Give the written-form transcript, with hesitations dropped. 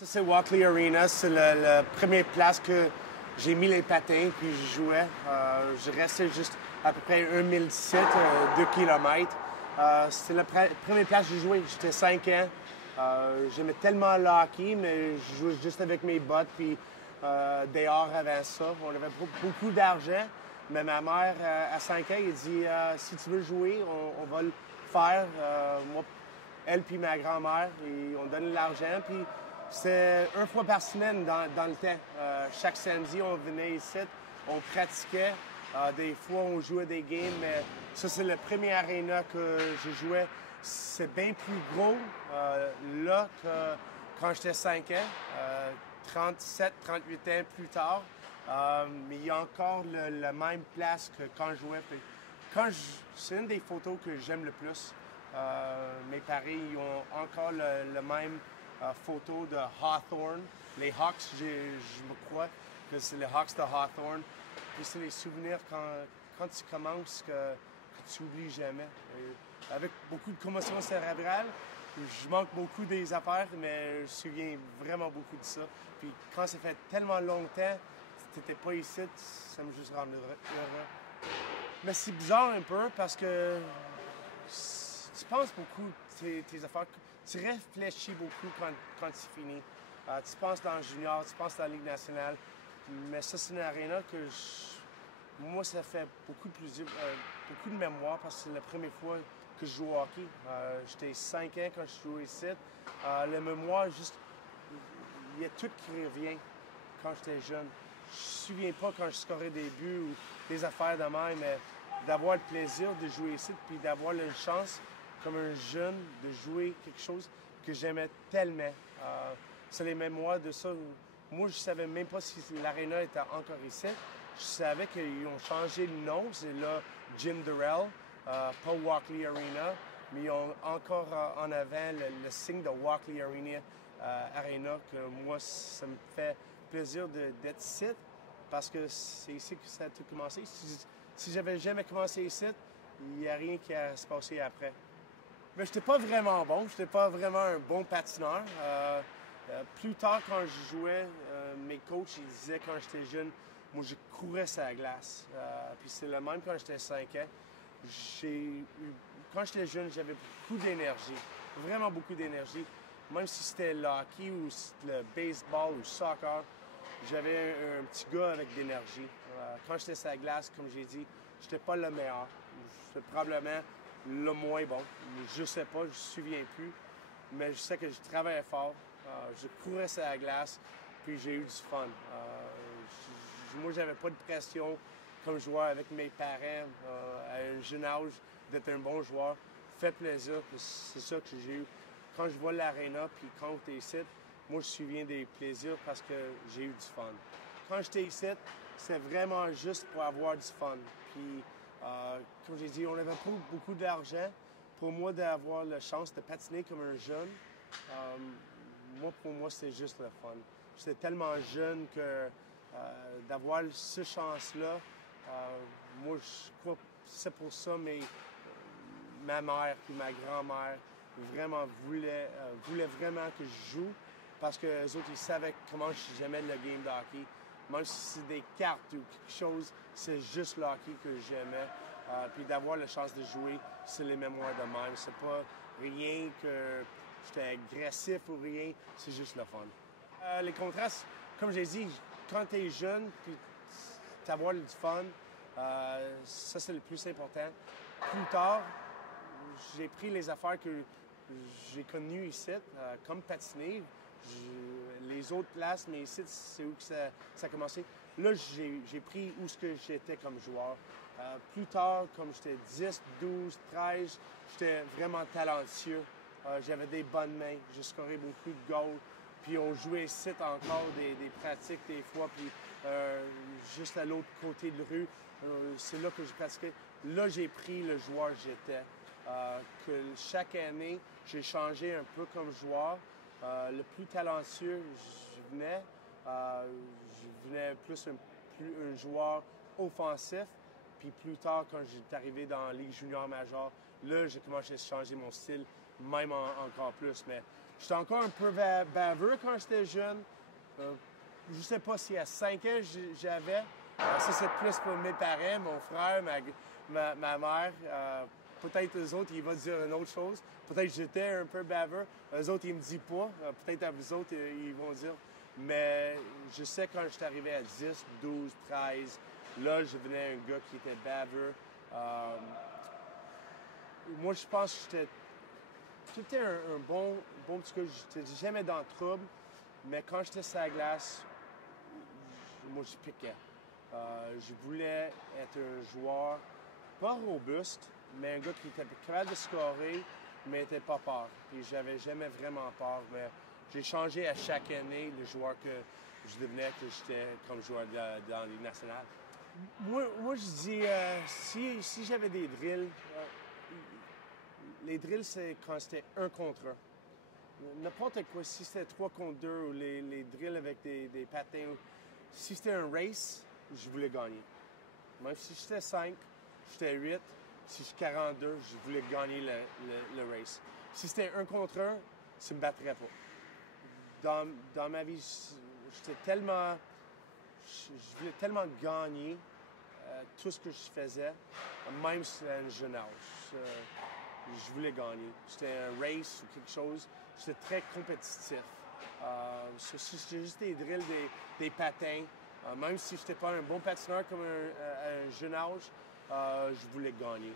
Ça, c'est Walkley Arena. C'est la première place que j'ai mis les patins puis je jouais. Je restais juste à peu près 1007, 2 km. C'était la première place que j'ai joué. J'étais 5 ans. J'aimais tellement le hockey, mais je jouais juste avec mes bottes puis dehors avant ça. On avait beaucoup d'argent, mais ma mère, à 5 ans, elle dit si tu veux jouer, on va le faire. Moi, elle puis ma grand-mère, et on donne l'argent. Puis c'est une fois par semaine dans le temps. Chaque samedi, on venait ici, on pratiquait. Des fois, on jouait des games, mais ça, c'est le premier aréna que je jouais. C'est bien plus gros là que quand j'étais 5 ans, 37, 38 ans plus tard. Mais il y a encore la même place que quand je jouais. C'est une des photos que j'aime le plus. Mes parents ils ont encore le même photo de Hawthorne. Les Hawks, je me crois que c'est les Hawks de Hawthorne. Puis c'est les souvenirs quand tu commences que tu n'oublies jamais. Et avec beaucoup de commotion cérébrale, je manque beaucoup des affaires, mais je me souviens vraiment beaucoup de ça. Puis quand ça fait tellement longtemps que tu n'étais pas ici, ça me juste rend heureux. Mais c'est bizarre un peu parce que tu penses beaucoup tes affaires. Tu réfléchis beaucoup quand tu finis. Tu penses dans le junior, tu penses dans la Ligue nationale. Mais ça, c'est une aréna que moi, ça fait beaucoup de mémoire parce que c'est la première fois que je joue au hockey. J'étais 5 ans quand je jouais ici. Le mémoire, juste, il y a tout qui revient quand j'étais jeune. Je ne me souviens pas quand je scorais des buts ou des affaires de même, mais d'avoir le plaisir de jouer ici puis d'avoir la chance, comme un jeune, de jouer quelque chose que j'aimais tellement. C'est les mémoires de ça. Moi, je ne savais même pas si l'aréna était encore ici. Je savais qu'ils ont changé le nom. C'est là Jim Durrell, pas Walkley Arena, mais ils ont encore en avant le signe de Walkley Arena, que moi, ça me fait plaisir d'être ici parce que c'est ici que ça a tout commencé. Si j'avais jamais commencé ici, il n'y a rien qui a se passé après. Mais je n'étais pas vraiment bon. Je n'étais pas vraiment un bon patineur. Plus tard, quand je jouais, mes coachs ils disaient quand j'étais jeune, moi, je courais sur la glace. Puis c'est le même quand j'étais 5 ans. Quand j'étais jeune, j'avais beaucoup d'énergie. Vraiment beaucoup d'énergie. Même si c'était le hockey ou le baseball ou le soccer, j'avais un petit gars avec d'énergie. Quand j'étais sur la glace, comme j'ai dit, j'étais pas le meilleur. J'étais probablement le moins bon. Je sais pas, je me souviens plus. Mais je sais que je travaillais fort. Je courais sur la glace, puis j'ai eu du fun. Moi, j'avais pas de pression comme joueur avec mes parents à un jeune âge d'être un bon joueur. Fait plaisir, c'est ça que j'ai eu. Quand je vois l'aréna, puis quand tu es ici, moi, je me souviens des plaisirs parce que j'ai eu du fun. Quand j'étais ici, c'est vraiment juste pour avoir du fun. Puis, comme j'ai dit, on n'avait pas beaucoup d'argent. Pour moi, d'avoir la chance de patiner comme un jeune, pour moi, c'est juste le fun. J'étais tellement jeune que d'avoir cette chance-là, moi, je crois que c'est pour ça, mais ma mère et ma grand-mère vraiment voulaient vraiment que je joue parce que les autres, ils savaient comment j'aimais le game de hockey. Même si c'est des cartes ou quelque chose, c'est juste le hockey que j'aimais. Puis d'avoir la chance de jouer, c'est les mémoires de même. C'est pas rien que j'étais agressif ou rien, c'est juste le fun. Les contrastes, comme j'ai dit, quand tu es jeune, puis t'avoir du fun, ça c'est le plus important. Plus tard, j'ai pris les affaires que j'ai connues ici, comme patiner. Les autres places, mais ici, c'est où que ça a commencé. Là, j'ai pris où ce que j'étais comme joueur. Plus tard, comme j'étais 10, 12, 13, j'étais vraiment talentueux. J'avais des bonnes mains. J'ai scoré beaucoup de goals. Puis on jouait ici encore des pratiques des fois. Puis juste à l'autre côté de la rue, c'est là que je pratiquais. Là, j'ai pris le joueur que j'étais. Que chaque année, j'ai changé un peu comme joueur. Le plus talentueux, je venais plus un joueur offensif. Puis plus tard, quand j'étais arrivé dans la Ligue junior majeure, là, j'ai commencé à changer mon style, même encore plus. Mais J'étais encore un peu baveux quand j'étais jeune. Je ne sais pas si à 5 ans j'avais. Ça, c'est plus pour mes parents, mon frère, ma mère. Peut-être eux autres, ils vont dire une autre chose. Peut-être que j'étais un peu baveux. Eux autres, ils me disent pas. Peut-être à vous autres, ils vont dire. Mais je sais quand j'étais arrivé à 10, 12, 13, là, je devenais un gars qui était baveux. Moi, je pense que j'étais un bon petit gars. J'étais jamais dans le trouble. Mais quand j'étais sur la glace, moi, je piquais. Je voulais être un joueur, pas robuste, mais un gars qui était capable de scorer, mais n'était pas peur. Puis j'avais jamais vraiment peur. Mais j'ai changé à chaque année le joueur que je devenais, que j'étais comme joueur dans la Ligue nationale. Moi je dis, si j'avais des drills, les drills, c'est quand c'était 1 contre 1. N'importe quoi, si c'était 3 contre 2 ou les drills avec des patins, si c'était un race, je voulais gagner. Même si j'étais 5, j'étais 8, si je suis 42, je voulais gagner le race. Si c'était 1 contre 1, tu ne me battrais pas. Dans ma vie, j'étais tellement. Je voulais tellement gagner tout ce que je faisais, même si c'était un jeune âge. Je voulais gagner. C'était un race ou quelque chose. J'étais très compétitif. Si c'était juste des drills, des patins, même si je n'étais pas un bon patineur comme à un jeune âge, je voulais gagner.